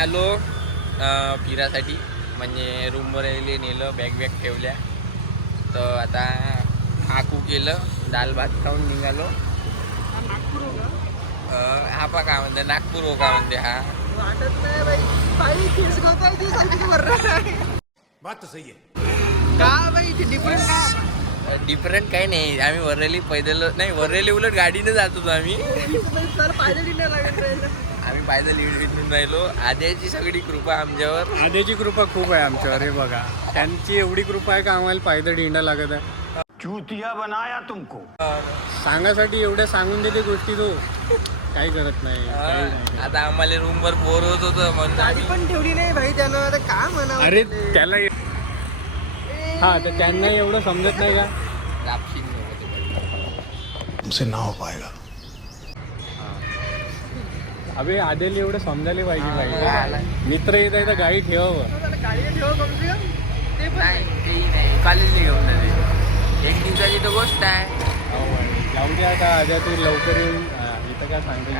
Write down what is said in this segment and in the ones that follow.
आलो फिरासाठी, म्हणजे रूमवर नेलं, बॅग ठेवल्या. तर आता हाकू केलं, दाल भात खाऊन निघालो. हा पा काय म्हणते, नागपूर हो का म्हणते. हा वाटत नाही बाई, बात तो सही है. का बाई डिफरंट का? डिफरंट काही नाही. आम्ही वरळी पैदल नाही, वरळी उलट गाडीने जात होतो आम्ही. आम्ही पायदल इथून राहिलो. आद्याची सगळी कृपा आमच्यावर. आद्याची कृपा खूप आहे आमच्यावर. हे बघा, त्यांची एवढी कृपा आहे का आम्हाला पायदळ हिंडा लागत आहे. चूतिया बनाया तुमको. सांगासाठी एवढ्या सांगून देते गोष्टी तो काही करत नाही, काही नाही. आता आम्हाला रूमवर बोर होत होतं म्हणून गाडी पण ठेवली नाही भाई त्यानं. आता काय म्हणावं. अरे त्याला हा, तर त्यांना एवढं समजत नाही का. रापशील तुमसे ना हो पाएगा. अबे आद्याला एवढं समजायला पाहिजे. मित्र येत आहे तर गाडी ठेवावं. गाडी ठेवा कम से कम. ते पण नाही, तेही नाही, कॉलेजला घेऊन जाते. एक दिवसाची तर गोष्ट आहे. जाऊ दे आता. आद्या तू लवकर येऊन इथं काय सांगतो,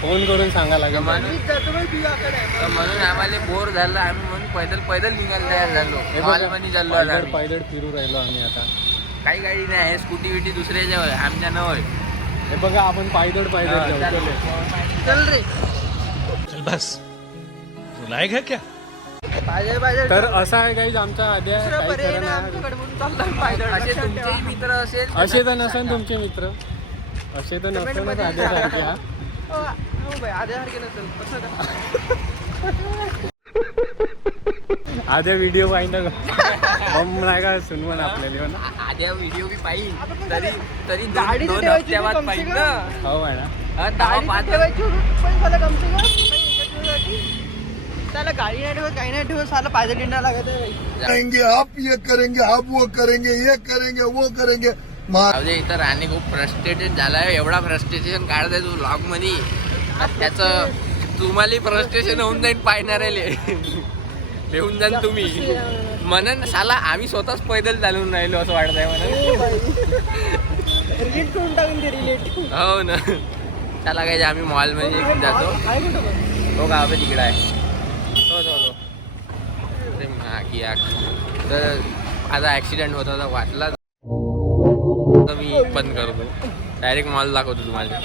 फोन करून सांगा लागेल. मीच जातो बाई तुझ्याकडे. तर म्हणून आम्हाला बोर झालं. आम्ही म्हणून पैदल निघायला तयार झालो. मॉलमध्ये चाललो आता आम्ही. पायदळ फिरू राहिलो आम्ही आता. काही गाडी नाही आहे, स्कूटी बिटी दुसऱ्याच्या होय, आमच्या न होय. हे बघा, आपण पायदळ जाऊ. चल रे. चल बस. रुलाएगा क्या? पाहिजे तर असं आहे काही आमचा आद्या काही पर्याय खरं नाही नाही. आमच्याकडे म्हणून चालला पायदळ. असे लक्षात तुमचेही ठेवा. मित्र असेल असे तर नसेल तुमचे मित्र, असे तर नसेल आद्यासारखे. हा, हो बाई, आद्यासारखे नसेल कसं का? आद्या व्हिडिओ पाहिजे बम नाही का सुनवण आपल्याला ना. आद्या व्हिडिओ बी पाहिजे तरी गाडी तर दोन ठेवायची हप्त्यावर कम से पाहिजे कम. ना. हो मॅडम. हा, दहा गाडी पाच- तर ठेवायची पण झालं कम से कम. बाई, एका दिवसासाठी त्याला गाडी नाही ठेवत, काही नाही ठेवत, साला पायदळ हिंडा लागत आहे बाई. करेंगे आप ये करेंगे आप वो करेंगे ये करेंगे वो करेंगे जाऊ दे. इथं राणे खूप फ्रस्ट्रेटेड झालाय. एवढा फ्रस्ट्रेशन काढताय तू व्लॉग मध्ये, त्याचं तुम्हाला फ्रस्ट्रेशन होऊन जाईल पाहणाऱ्याले. लिहून जाल तुम्ही म्हणून. साला आम्ही स्वतःच पैदल चालून राहिलो असं वाटतंय म्हणून. रिलेट करून टाकून ते रिलेट. हो ना. त्याला काय, आम्ही मॉलमध्ये जातो. आहे कुठं बघ. तो गाव तिकडे आहे. तो अरे मागी आग. तर आता ॲक्सिडेंट होता तर वाटला तर मी बंद करतो. डायरेक्ट मॉल दाखवतो तुम्हाला.